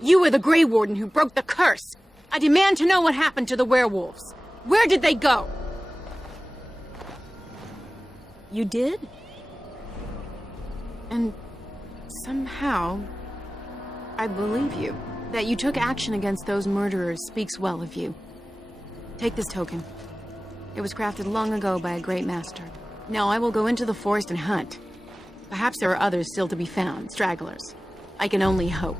You were the Grey Warden who broke the curse. I demand to know what happened to the werewolves. Where did they go? You did? And somehow, I believe you. That you took action against those murderers speaks well of you. Take this token. It was crafted long ago by a great master. Now I will go into the forest and hunt. Perhaps there are others still to be found, stragglers. I can only hope.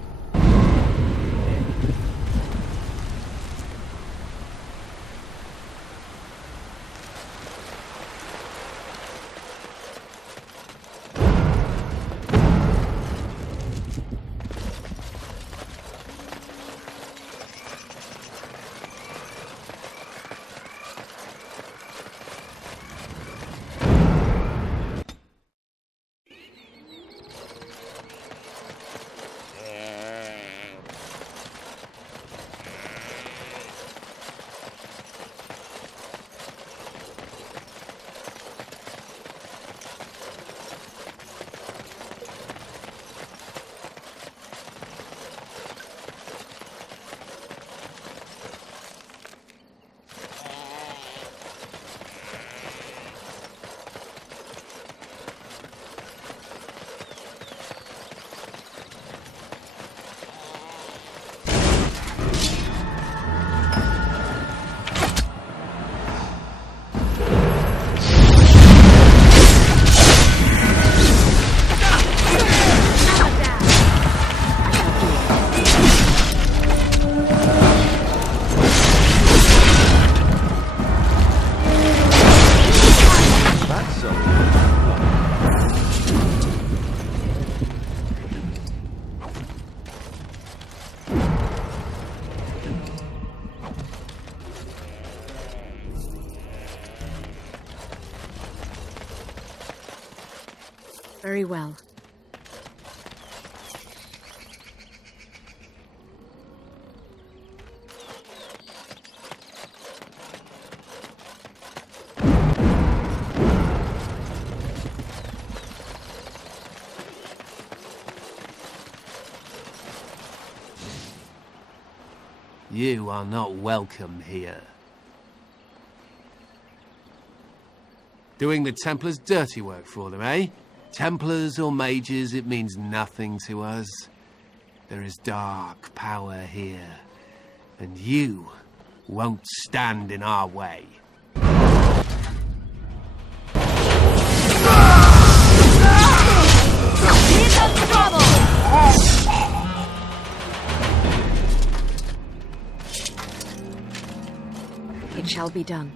Very well. You are not welcome here. Doing the Templars' dirty work for them, eh? Templars or mages, it means nothing to us. There is dark power here, and you won't stand in our way. It shall be done.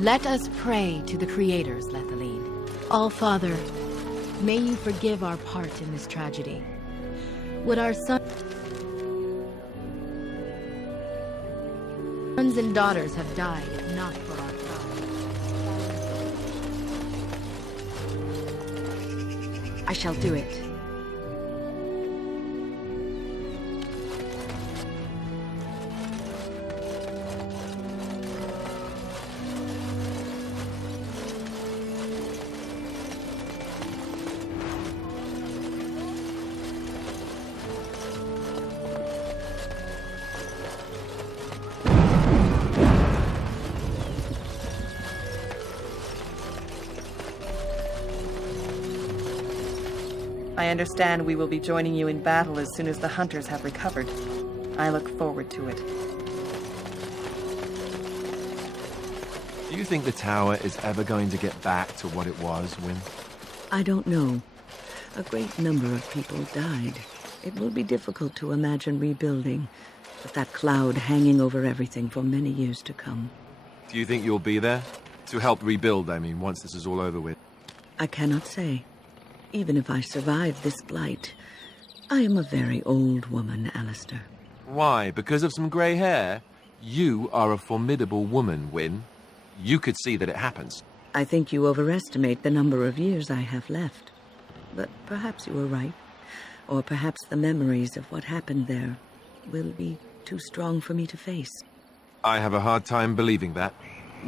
Let us pray to the creators, Lethaline. All-Father, may you forgive our part in this tragedy. Would our sons and daughters have died if not for our pride? I shall do it. I understand we will be joining you in battle as soon as the hunters have recovered. I look forward to it. Do you think the tower is ever going to get back to what it was, Wynne? I don't know. A great number of people died. It will be difficult to imagine rebuilding, with that cloud hanging over everything for many years to come. Do you think you'll be there? To help rebuild, I mean, once this is all over with. I cannot say. Even if I survive this blight, I am a very old woman, Alistair. Why? Because of some grey hair? You are a formidable woman, Wynne. You could see that it happens. I think you overestimate the number of years I have left. But perhaps you are right. Or perhaps the memories of what happened there will be too strong for me to face. I have a hard time believing that.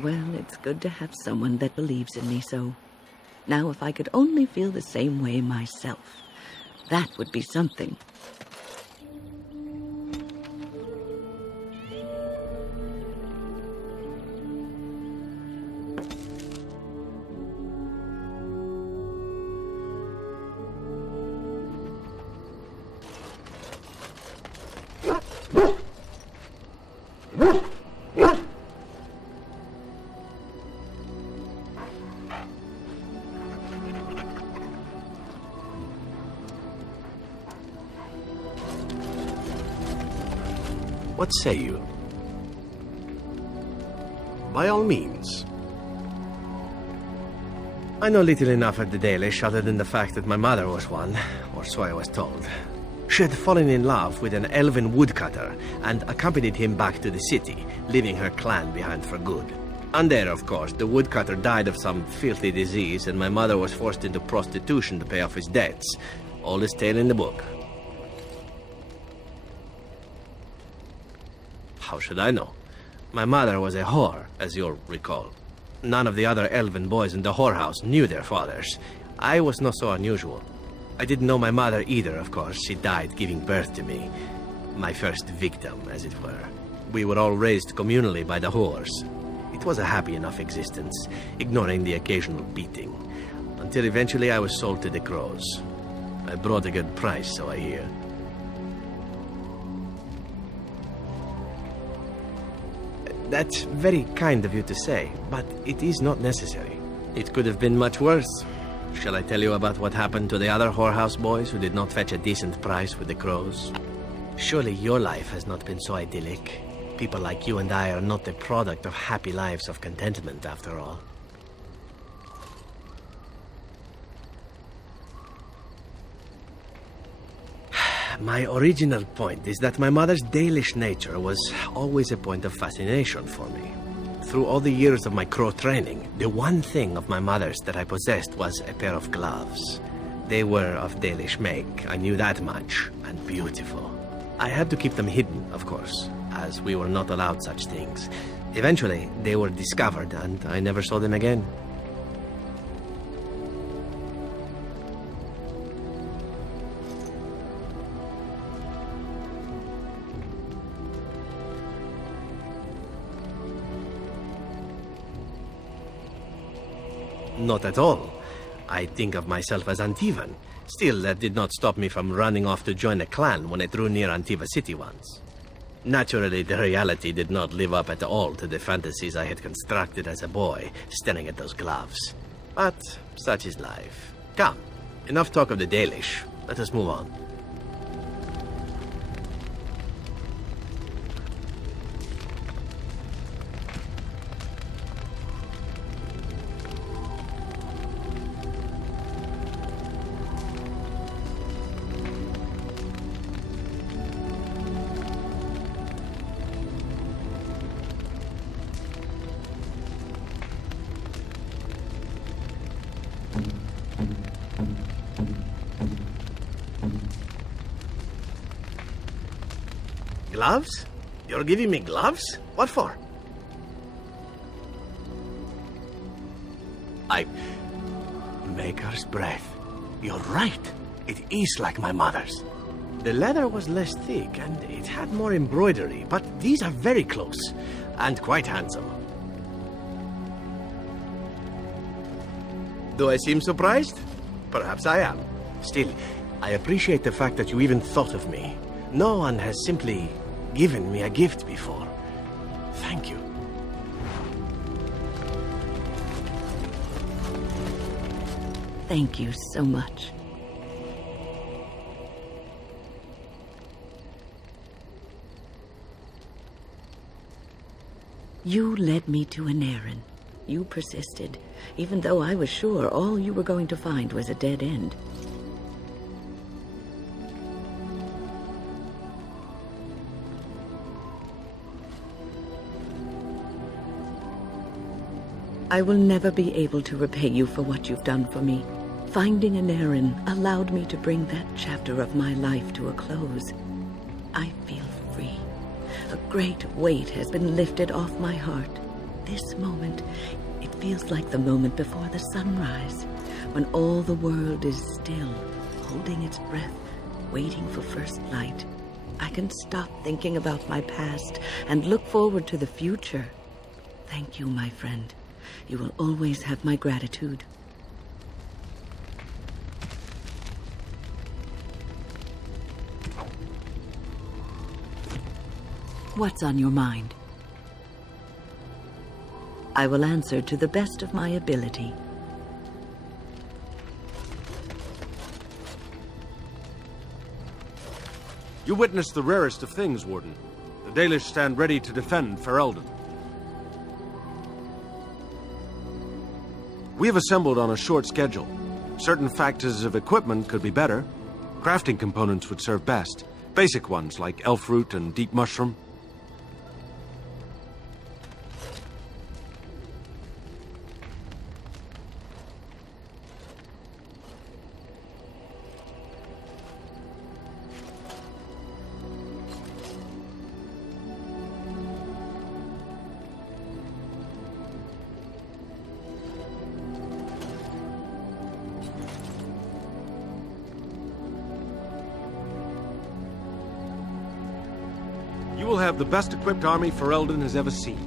Well, it's good to have someone that believes in me so. Now, if I could only feel the same way myself, that would be something. What say you? By all means. I know little enough of the Dalish other than the fact that my mother was one, or so I was told. She had fallen in love with an elven woodcutter and accompanied him back to the city, leaving her clan behind for good. And there, of course, the woodcutter died of some filthy disease and my mother was forced into prostitution to pay off his debts. Oldest tale in the book. How should I know? My mother was a whore, as you'll recall. None of the other elven boys in the whorehouse knew their fathers. I was not so unusual. I didn't know my mother either, of course. She died giving birth to me. My first victim, as it were. We were all raised communally by the whores. It was a happy enough existence, ignoring the occasional beating. Until eventually I was sold to the crows. I brought a good price, so I hear. That's very kind of you to say, but it is not necessary. It could have been much worse. Shall I tell you about what happened to the other whorehouse boys who did not fetch a decent price with the crows? Surely your life has not been so idyllic. People like you and I are not the product of happy lives of contentment, after all. My original point is that my mother's Dalish nature was always a point of fascination for me. Through all the years of my crow training, the one thing of my mother's that I possessed was a pair of gloves. They were of Dalish make, I knew that much, and beautiful. I had to keep them hidden, of course, as we were not allowed such things. Eventually, they were discovered, and I never saw them again. Not at all. I think of myself as Antivan. Still, that did not stop me from running off to join a clan when it drew near Antiva City once. Naturally, the reality did not live up at all to the fantasies I had constructed as a boy, staring at those gloves. But such is life. Come, enough talk of the Dalish. Let us move on. Gloves? You're giving me gloves? What for? Maker's breath. You're right. It is like my mother's. The leather was less thick and it had more embroidery, but these are very close and quite handsome. Do I seem surprised? Perhaps I am. Still, I appreciate the fact that you even thought of me. No one has simply given me a gift before. Thank you. Thank you so much. You led me to Aneurin. You persisted, even though I was sure all you were going to find was a dead end. I will never be able to repay you for what you've done for me. Finding Aneurin allowed me to bring that chapter of my life to a close. I feel free. A great weight has been lifted off my heart. This moment, it feels like the moment before the sunrise, when all the world is still, holding its breath, waiting for first light. I can stop thinking about my past and look forward to the future. Thank you, my friend. You will always have my gratitude. What's on your mind? I will answer to the best of my ability. You witnessed the rarest of things, Warden. The Dalish stand ready to defend Ferelden. We have assembled on a short schedule. Certain factors of equipment could be better. Crafting components would serve best. Basic ones like elf root and deep mushroom. You will have the best equipped army Ferelden has ever seen.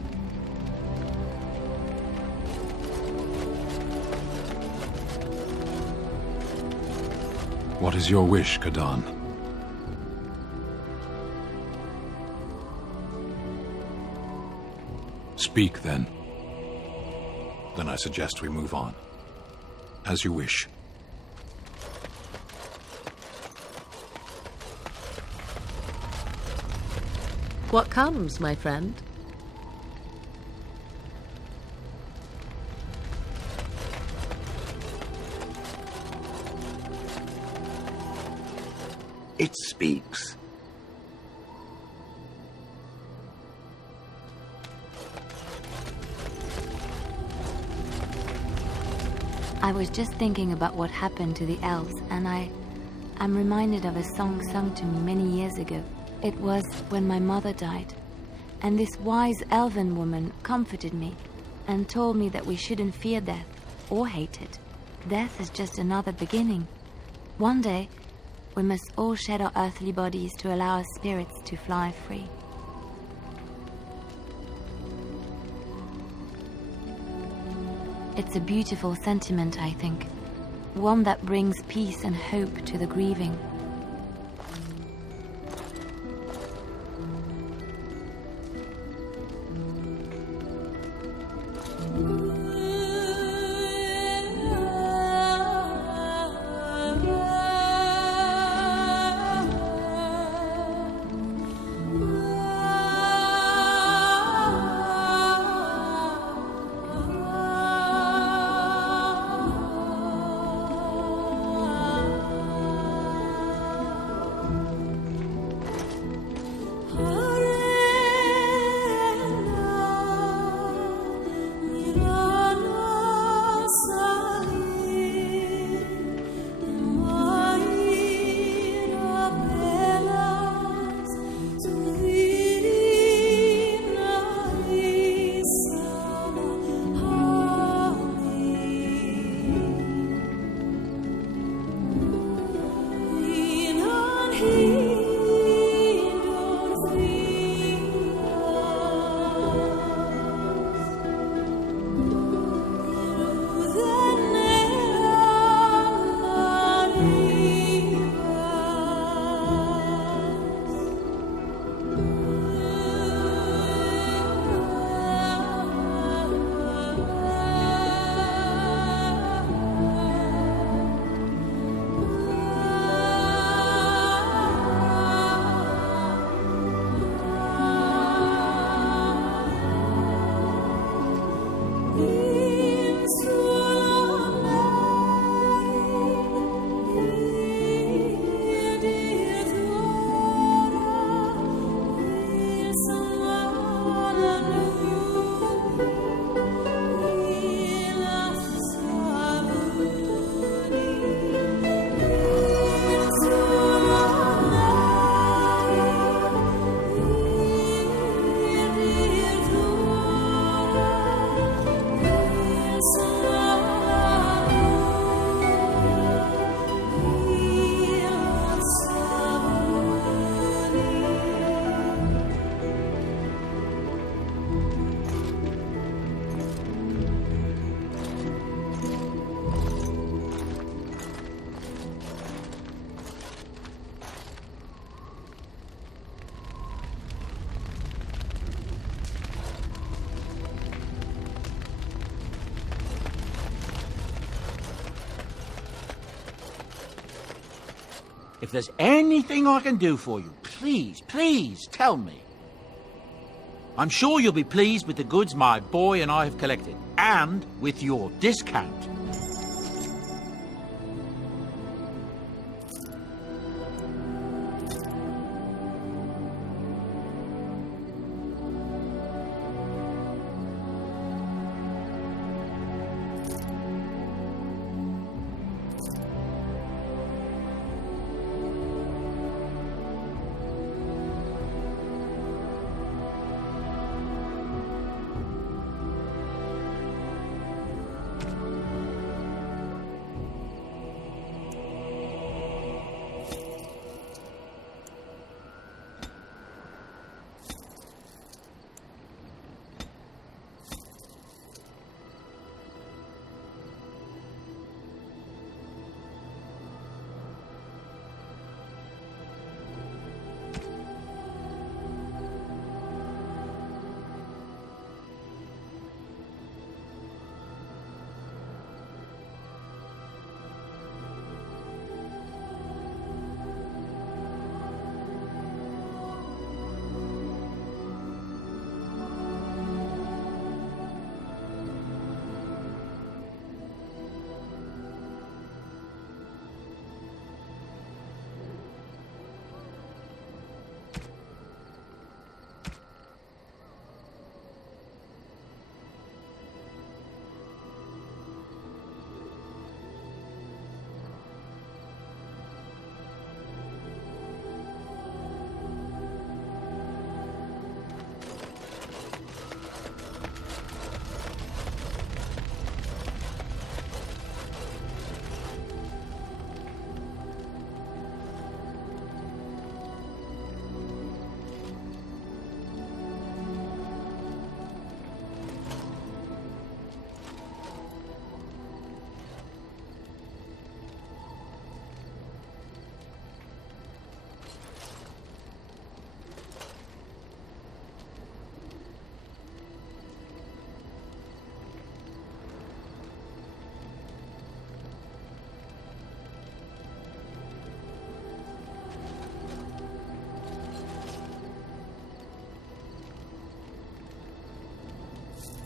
What is your wish, Kadan? Speak, then. Then I suggest we move on. As you wish. What comes, my friend? It speaks. I was just thinking about what happened to the elves, and I'm reminded of a song sung to me many years ago. It was when my mother died, and this wise elven woman comforted me and told me that we shouldn't fear death or hate it. Death is just another beginning. One day, we must all shed our earthly bodies to allow our spirits to fly free. It's a beautiful sentiment, I think. One that brings peace and hope to the grieving. If there's anything I can do for you, please, please tell me. I'm sure you'll be pleased with the goods my boy and I have collected, and with your discount.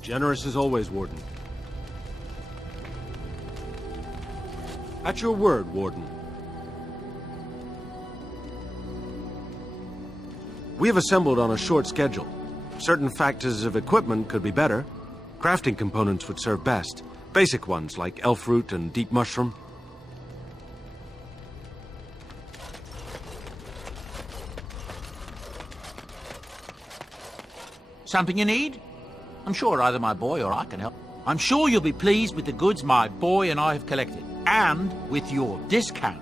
Generous as always, Warden. At your word, Warden. We have assembled on a short schedule. Certain factors of equipment could be better. Crafting components would serve best. Basic ones like elf root and deep mushroom. Something you need? I'm sure either my boy or I can help. I'm sure you'll be pleased with the goods my boy and I have collected, and with your discount.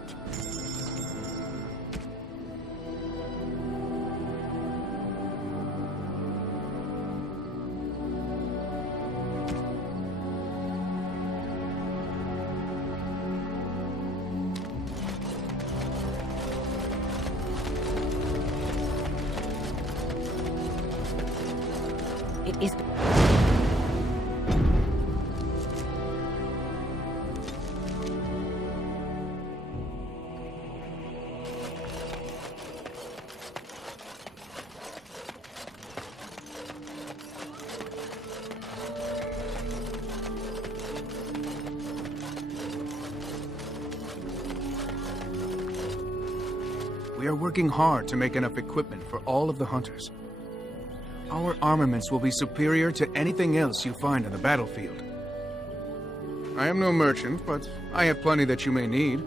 It is... We are working hard to make enough equipment for all of the hunters. Our armaments will be superior to anything else you find on the battlefield. I am no merchant, but I have plenty that you may need.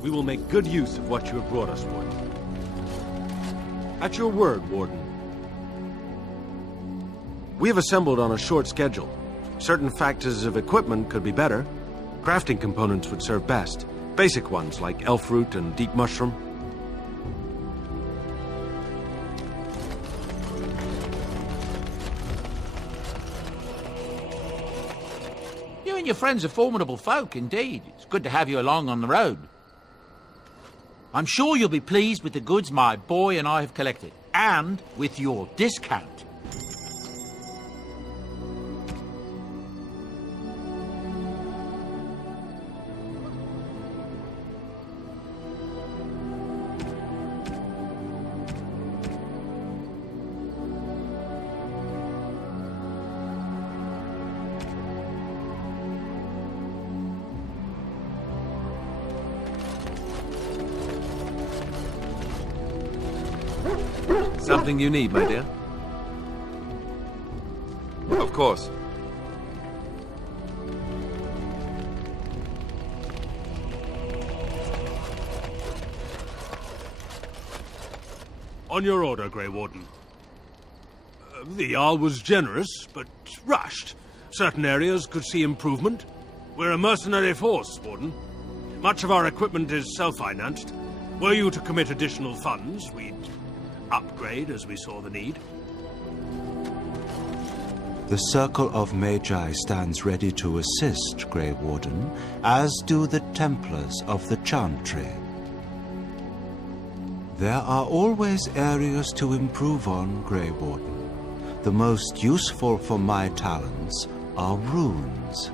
We will make good use of what you have brought us, Warden. At your word, Warden. We have assembled on a short schedule. Certain factors of equipment could be better. Crafting components would serve best. Basic ones like elf root and deep mushroom. You and your friends are formidable folk, indeed. It's good to have you along on the road. I'm sure you'll be pleased with the goods my boy and I have collected, and with your discount. Something you need, my dear? Of course. On your order, Grey Warden. The Jarl was generous, but rushed. Certain areas could see improvement. We're a mercenary force, Warden. Much of our equipment is self-financed. Were you to commit additional funds, we'd upgrade as we saw the need. The Circle of Magi stands ready to assist, Grey Warden, as do the Templars of the Chantry. There are always areas to improve on, Grey Warden. The most useful for my talents are runes.